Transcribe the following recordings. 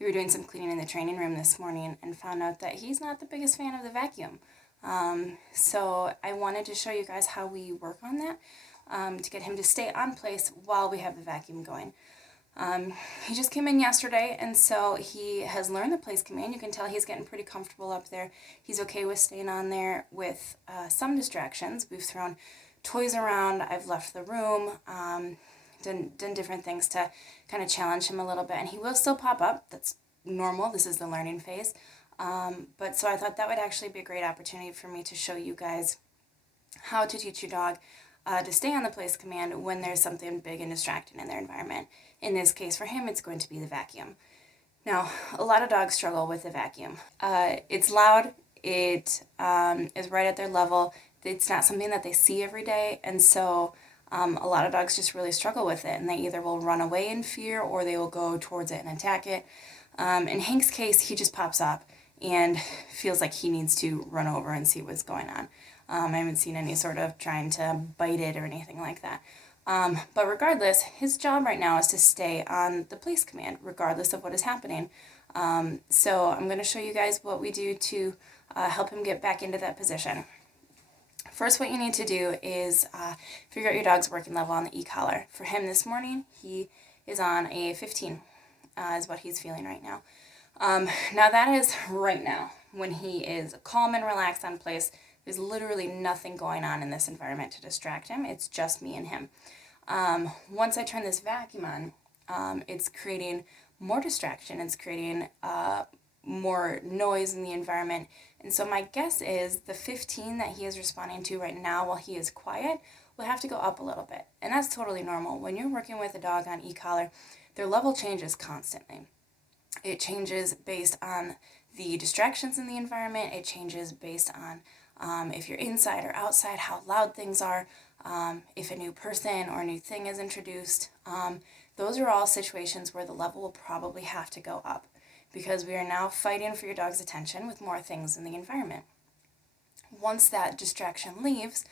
we were doing some cleaning in the training room this morning and found out that he's not the biggest fan of the vacuum. So I wanted to show you guys how we work on that to get him to stay on place while we have the vacuum going. He just came in yesterday, and so he has learned the place command. You can tell he's getting pretty comfortable up there. He's okay with staying on there with some distractions. We've thrown toys around. I've left the room, done different things to kind of challenge him a little bit, and he will still pop up. That's normal. This is the learning phase. But so I thought that would actually be a great opportunity for me to show you guys how to teach your dog to stay on the place command when there's something big and distracting in their environment. In this case, for him, it's going to be the vacuum. Now, a lot of dogs struggle with the vacuum. It's loud, it is right at their level, it's not something that they see every day, and so a lot of dogs just really struggle with it, and they either will run away in fear or they will go towards it and attack it. In Hank's case, he just pops up and feels like he needs to run over and see what's going on. I haven't seen any sort of trying to bite it or anything like that. But regardless, his job right now is to stay on the place command, regardless of what is happening. So I'm going to show you guys what we do to help him get back into that position. First, what you need to do is figure out your dog's working level on the e-collar. For him this morning, he is on a 15, is what he's feeling right now. Now that is right now, when he is calm and relaxed on place. There's literally nothing going on in this environment to distract him. It's just me and him. Once I turn this vacuum on, it's creating more distraction. It's creating more noise in the environment. And so my guess is the 15 that he is responding to right now while he is quiet will have to go up a little bit. And that's totally normal. When you're working with a dog on e-collar, their level changes constantly. It changes based on the distractions in the environment. It changes based on if you're inside or outside, how loud things are, if a new person or a new thing is introduced. Those are all situations where the level will probably have to go up because we are now fighting for your dog's attention with more things in the environment. Once that distraction leaves,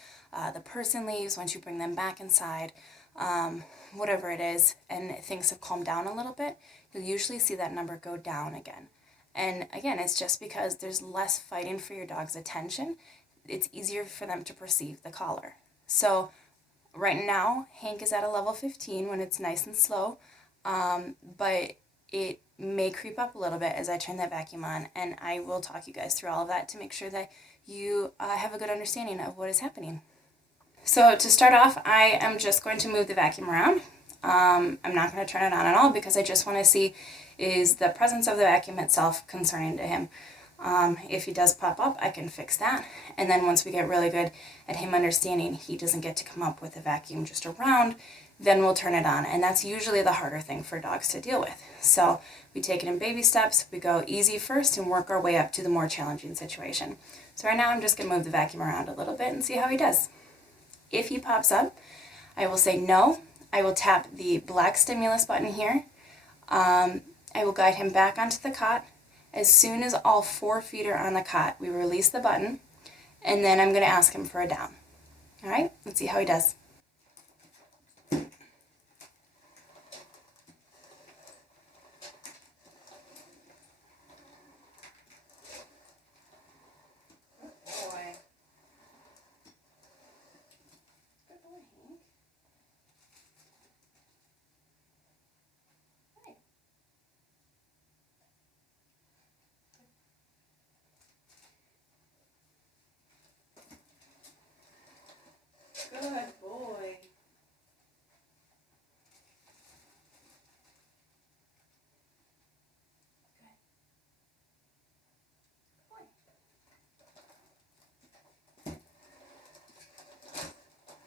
the person leaves, once you bring them back inside, whatever it is, and things have calmed down a little bit, you'll usually see that number go down again. And again, it's just because there's less fighting for your dog's attention. It's easier for them to perceive the collar. So right now, Hank is at a level 15 when it's nice and slow, but it may creep up a little bit as I turn that vacuum on, and I will talk you guys through all of that to make sure that you have a good understanding of what is happening. So to start off, I am just going to move the vacuum around. I'm not going to turn it on at all because I just want to see, is the presence of the vacuum itself concerning to him? If he does pop up, I can fix that. And then once we get really good at him understanding he doesn't get to come up with a vacuum just around, then we'll turn it on. And that's usually the harder thing for dogs to deal with. So we take it in baby steps. We go easy first and work our way up to the more challenging situation. So right now I'm just going to move the vacuum around a little bit and see how he does. If he pops up, I will say no. I will tap the black stimulus button here. I will guide him back onto the cot. As soon as all 4 feet are on the cot, we release the button, and then I'm going to ask him for a down. All right, let's see how he does. Good boy.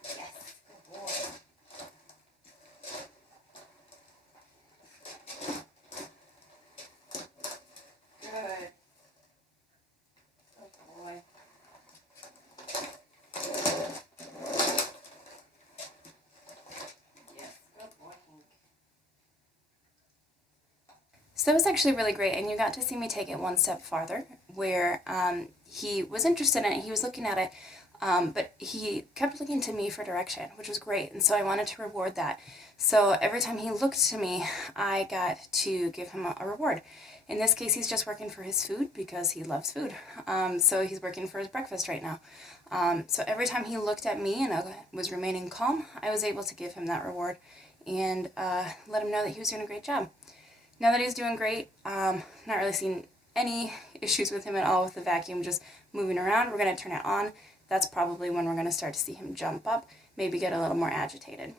Yes, good boy. Good. Good boy. So that was actually really great, and you got to see me take it one step farther, where he was interested in it, he was looking at it, but he kept looking to me for direction, which was great, and so I wanted to reward that. So every time he looked to me, I got to give him a reward. In this case, he's just working for his food because he loves food. So he's working for his breakfast right now. So every time he looked at me and I was remaining calm, I was able to give him that reward and let him know that he was doing a great job. Now that he's doing great, not really seeing any issues with him at all with the vacuum just moving around. We're going to turn it on. That's probably when we're going to start to see him jump up, maybe get a little more agitated.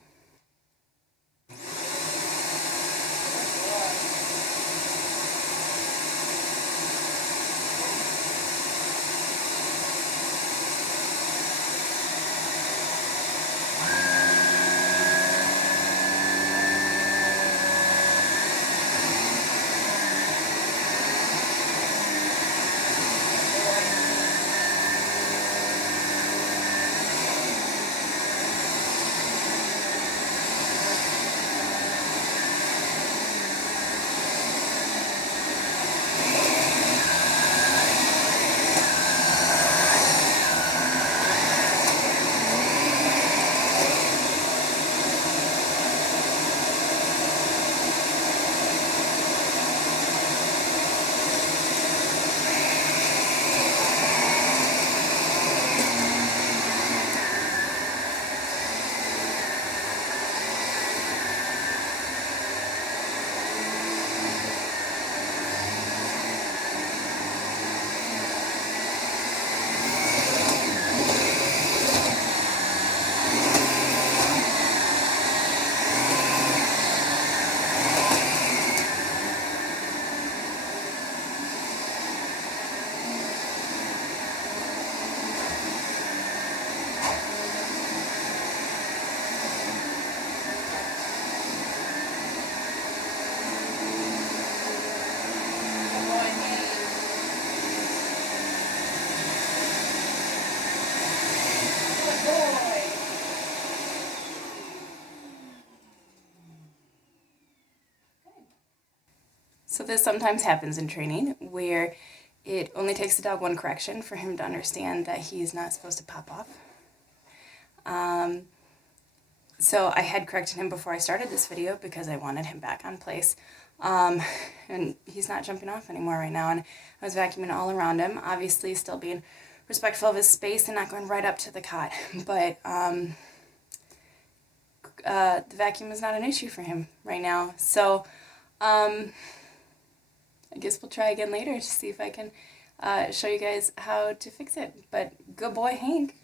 So this sometimes happens in training where it only takes the dog one correction for him to understand that he's not supposed to pop off. So I had corrected him before I started this video because I wanted him back on place. And he's not jumping off anymore right now. And I was vacuuming all around him, obviously still being respectful of his space and not going right up to the cot. But the vacuum is not an issue for him right now. So I guess we'll try again later to see if I can show you guys how to fix it. But good boy Hank.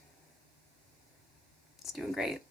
It's doing great.